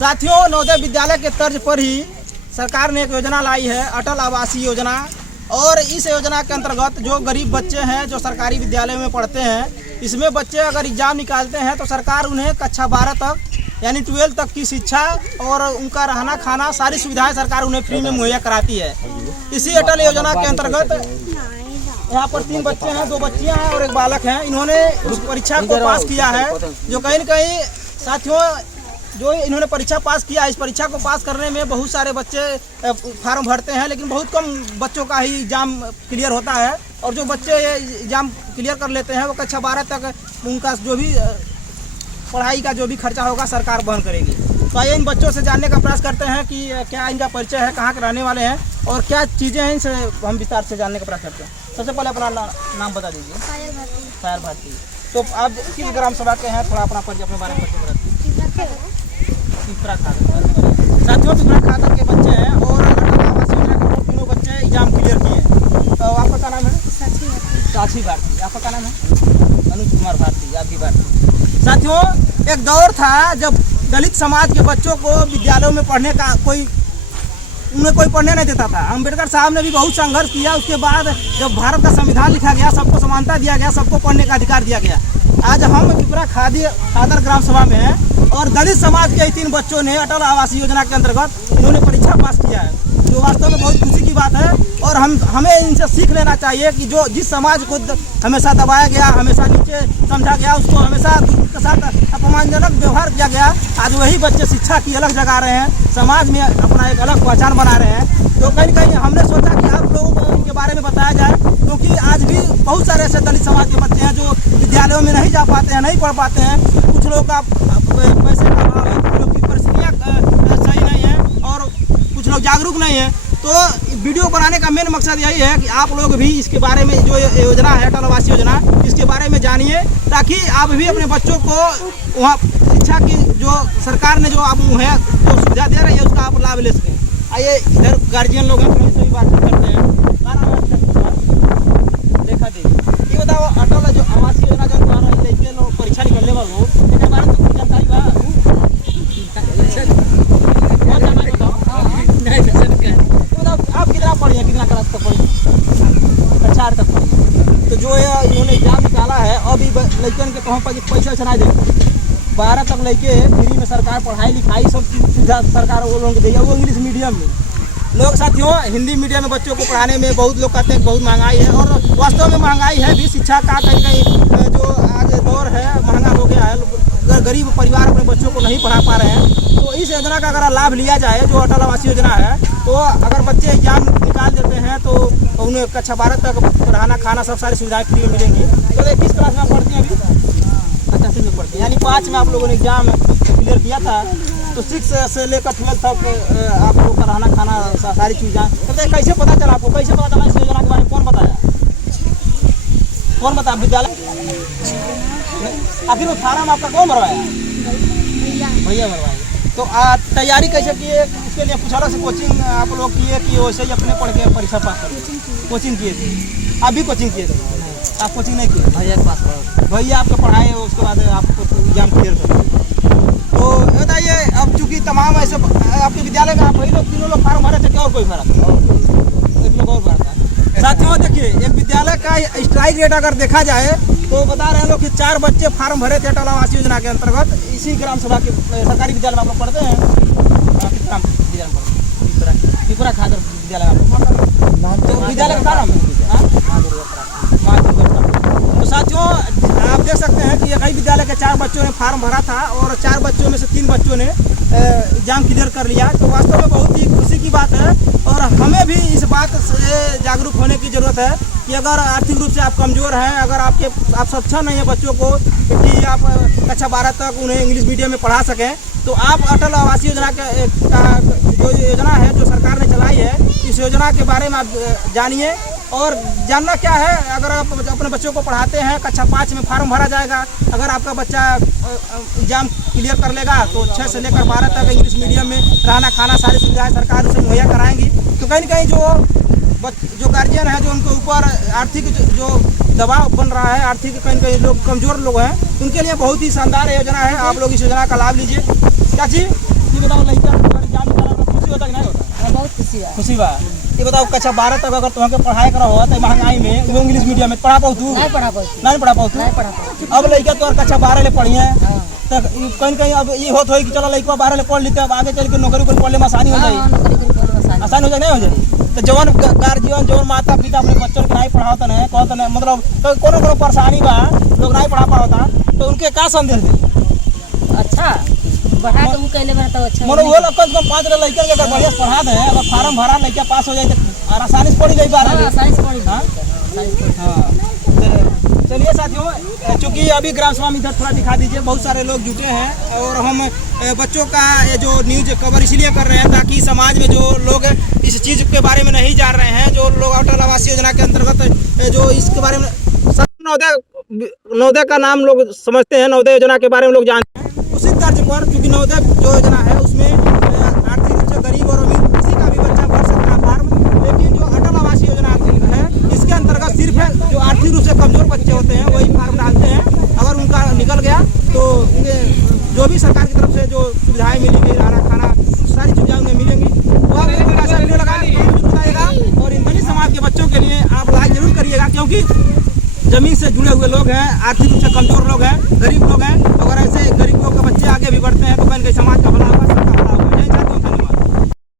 साथियों, नवोदय विद्यालय के तर्ज पर ही सरकार ने एक योजना लाई है, अटल आवासीय योजना। और इस योजना के अंतर्गत जो गरीब बच्चे हैं जो सरकारी विद्यालय में पढ़ते हैं, इसमें बच्चे अगर एग्ज़ाम निकालते हैं तो सरकार उन्हें कक्षा 12 तक यानी 12 तक की शिक्षा और उनका रहना खाना सारी सुविधाएं सरकार उन्हें फ्री में मुहैया कराती है। इसी अटल योजना के अंतर्गत यहाँ पर 3 बच्चे हैं, 2 बच्चियाँ हैं और एक बालक हैं। इन्होंने उस परीक्षा को पास किया है। जो कहीं न कहीं साथियों, जो इन्होंने परीक्षा पास किया, इस परीक्षा को पास करने में बहुत सारे बच्चे फार्म भरते हैं, लेकिन बहुत कम बच्चों का ही एग्ज़ाम क्लियर होता है। और जो बच्चे एग्ज़ाम क्लियर कर लेते हैं वो कक्षा 12 तक उनका जो भी पढ़ाई का जो भी खर्चा होगा सरकार वहन करेगी। तो आइए इन बच्चों से जानने का प्रयास करते हैं कि क्या इनका परिचय है, कहाँ के रहने वाले हैं और क्या चीज़ें हैं, इनसे हम विस्तार से जानने का प्रयास करते हैं। सबसे पहले अपना नाम बता दीजिए। पायल भारती। तो आप किस ग्राम सभा के हैं, थोड़ा अपना परिचय अपने बारे में बताइए। पिपरा खादर। साथियों, पिपरा खादर के बच्चे हैं और अटल आवासीय योजना के तीनों बच्चे एग्जाम क्लियर किए हैं। तो आपका क्या नाम है? साक्षी भारती। आपका क्या नाम है? अनुज कुमार भारती। आप भी भारती। साथियों, एक दौर था जब दलित समाज के बच्चों को विद्यालयों में पढ़ने का उन्हें कोई पढ़ने नहीं देता था। अम्बेडकर साहब ने भी बहुत संघर्ष किया। उसके बाद जब भारत का संविधान लिखा गया, सबको समानता दिया गया, सबको पढ़ने का अधिकार दिया गया। आज हम पिपरा खादर ग्राम सभा में हैं और दलित समाज के 3 बच्चों ने अटल आवासीय योजना के अंतर्गत इन्होंने परीक्षा पास किया है, जो वास्तव में बहुत खुशी की बात है। और हमें इनसे सीख लेना चाहिए कि जो जिस समाज को हमेशा दबाया गया, हमेशा नीचे समझा गया, उसको हमेशा के साथ अपमानजनक व्यवहार किया गया, आज वही बच्चे शिक्षा की अलग जगा रहे हैं, समाज में अपना एक अलग पहचान बना रहे हैं। तो कहीं कहीं हमने सोचा कि आप लोगों को इनके बारे में बताया जाए, क्योंकि आज भी बहुत सारे ऐसे दलित समाज के बच्चे हैं जो विद्यालयों में नहीं जा पाते हैं, नहीं पढ़ पाते हैं। कुछ लोगों का पैसे का अभाव है, कुछ लोग की परिस्थितियाँ सही नहीं है और कुछ लोग जागरूक नहीं है। तो वीडियो बनाने का मेन मकसद यही है कि आप लोग भी इसके बारे में, जो योजना है अटल आवासीय योजना, इसके बारे में जानिए, ताकि आप भी अपने बच्चों को वहाँ शिक्षा की जो सरकार ने जो आप है जो सुविधा दे रही है उसका आप लाभ ले सकें। आइए इधर गार्जियन लोग हैं, थोड़ी सी बातचीत करते हैं। देखा देखिए, ये बताओ अटल जो आवासीय योजना जो द्वारा लेके लोग परीक्षा निकलने वाले हो, इसके बारे में कुछ जानकारी बा? आप कितना पढ़िए, कितना क्लास तक पढ़िए? कक्षा 8 तक पढ़िए। तो जो इन्होंने एग्जाम निकाला है, अभी लड़कन के कहाँ पर पैसा वैसा नहीं देते, 12 तक लेके फ्री में सरकार पढ़ाई लिखाई सब सुविधा सरकार वो लोगों को दी है। वो इंग्लिश मीडियम में लोग, साथियों हिंदी मीडियम में बच्चों को पढ़ाने में बहुत लोग कहते हैं बहुत महंगाई है, और वास्तव में महंगाई है भी। शिक्षा का कहीं कहीं जो आज दौर है महंगा हो गया है, गरीब परिवार अपने बच्चों को नहीं पढ़ा पा रहे हैं। तो इस योजना का अगर लाभ लिया जाए, जो अटल आवासीय योजना है, तो अगर बच्चे एग्जाम निकाल देते हैं तो उन्हें कक्षा 12 तक रहना खाना सब सारी सुविधाएँ फ्री में मिलेंगी। तो किस क्लास में पढ़ती हैं अभी? अच्छा, 6 में पढ़ते हैं, यानी 5 में आप लोगों ने एग्जाम क्लियर किया था, तो 6 से लेकर 12 तक आप लोग का रहना खाना सारी चीज़ें। तो कैसे पता चला आपको, कैसे पता चला इस योजना के बारे में? कौन बताया? कौन बताया? विद्यालय? आखिर वो फार्म आपका कौन भरवाया? भैया भरवाए। तो तैयारी कैसे किए? इसके लिए कुछ अलग से कोचिंग आप लोग किए कि वैसे ही अपने पढ़ के परीक्षा पास कर? कोचिंग किए थे? आप भी कोचिंग किए थे? आप कोचिंग नहीं किए? भैया के पास भैया आपको पढ़ाए, उसके बाद आपको एग्जाम क्लियर कर। तो बताइए, अब चूँकि तमाम ऐसे आपके विद्यालय में आप वही लोग 3 लोग फार्म भरे थे, क्या और कोई भरा था? एक लोग और भरा था। साथियों देखिए, एक विद्यालय का स्ट्राइक रेट अगर देखा जाए तो बता रहे हैं लोग कि 4 बच्चे फार्म भरे थे अटल आवासीय योजना के अंतर्गत। इसी ग्राम सभा के सरकारी विद्यालय में आप लोग पढ़ते हैं? पिपरा खादर विद्यालय में तो विद्यालय का नाम है तो साथियों, आप देख सकते हैं कि कई विद्यालय के 4 बच्चों ने फार्म भरा था और 4 बच्चों में से 3 बच्चों ने एग्जाम क्लियर कर लिया। तो वास्तव में बहुत ही खुशी की बात है और हमें भी इस बात से जागरूक होने की ज़रूरत है कि अगर आर्थिक रूप से आप कमज़ोर हैं, अगर आप सक्षम नहीं है बच्चों को कि आप कक्षा 12 तक उन्हें इंग्लिश मीडियम में पढ़ा सकें, तो आप अटल आवासीय योजना का जो योजना है जो सरकार ने चलाई है, इस योजना के बारे में आप जानिए। और जानना क्या है, अगर आप अपने बच्चों को पढ़ाते हैं, कक्षा 5 में फार्म भरा जाएगा। अगर आपका बच्चा एग्जाम क्लियर कर लेगा तो 6 से लेकर 12 तक इंग्लिश मीडियम में रहना खाना सारी सुविधाएं सरकार उसे मुहैया कराएंगी। तो कहीं ना कहीं जो गार्जियन है, जो उनके ऊपर आर्थिक जो दबाव बन रहा है, आर्थिक कहीं कहीं लोग कमज़ोर लोग हैं, उनके लिए बहुत ही शानदार योजना है। आप लोग इस योजना का लाभ लीजिए। क्या जी? बताओ लड़का एग्जाम निकाला खुशी होता कि नहीं होता? बहुत खुशी है। खुशी बा। ये बताओ कक्षा 12 तक अगर तुम्हें पढ़ाई करा हुआ तो महंगाई में वो इंग्लिश मीडियम में पढ़ा पाऊ तू? नहीं पढ़ा पाऊ। नहीं पढ़ा पाऊ तू? नहीं पढ़ा पाऊ। अब लड़का तो कक्षा 12 ले पढ़ी है तो कहीं कहीं अब ये होत हो कि चलो लड़का 12 ले पढ़ लेते अब आगे चल के नौकरी को पढ़ने में आसानी हो जाएगी। आसानी हो जाए नहीं हो जाए तो जवान गार्जियन जवान माता पिता अपने बच्चों को नहीं पढ़ाता नहीं कहते नहीं मतलब तो कोनो परेशानी बा लोग नहीं पढ़ा पाता तो उनके क्या संदेश दे? अच्छा बढ़ा के वो कहले बना तो अच्छा मनो वो लोग कम से कम 5 लड़के के अगर बढ़िया पढ़ा दे अगर फार्म भरा लड़का पास हो जाए तो आसानी से पढ़ी गई बार आसानी से पढ़ी। हाँ चलिए साथियों चूँकि अभी ग्राम सभा में इधर थोड़ा दिखा दीजिए बहुत सारे लोग जुटे हैं और हम बच्चों का ये जो न्यूज कवर इसलिए कर रहे हैं ताकि समाज में जो लोग इस चीज़ के बारे में नहीं जान रहे हैं जो लोग अटल आवास योजना के अंतर्गत जो इसके बारे में नवोदय का नाम लोग समझते हैं नवोदय योजना के बारे में लोग जानते हैं उसी तर्ज पर क्योंकि नवोदय जो योजना है उसमें आर्थिक रूप से गरीब और अमीर किसी का भी बच्चा भर सकता है फार्म लेकिन जो अटल आवास योजना है इसके अंतर्गत सिर्फ जो आर्थिक रूप से कमजोर बच्चे होते हैं वही फार्म डालते हैं अगर उनका निकल गया तो उन्हें जो भी सरकार की तरफ से जो सुविधाएं मिलेंगी रहना खाना सारी सुविधाएं उन्हें मिलेंगी वह वीडियो लगाएगा और इंद्रनी समाज के बच्चों के लिए आप लाइक जरूर करिएगा क्योंकि जमीन से जुड़े हुए लोग हैं आर्थिक रूप से कमजोर लोग हैं गरीब लोग हैं अगर ऐसे गरीब लोग के बच्चे आगे भी बढ़ते हैं तो कहीं समाज का भला होगा सबका भला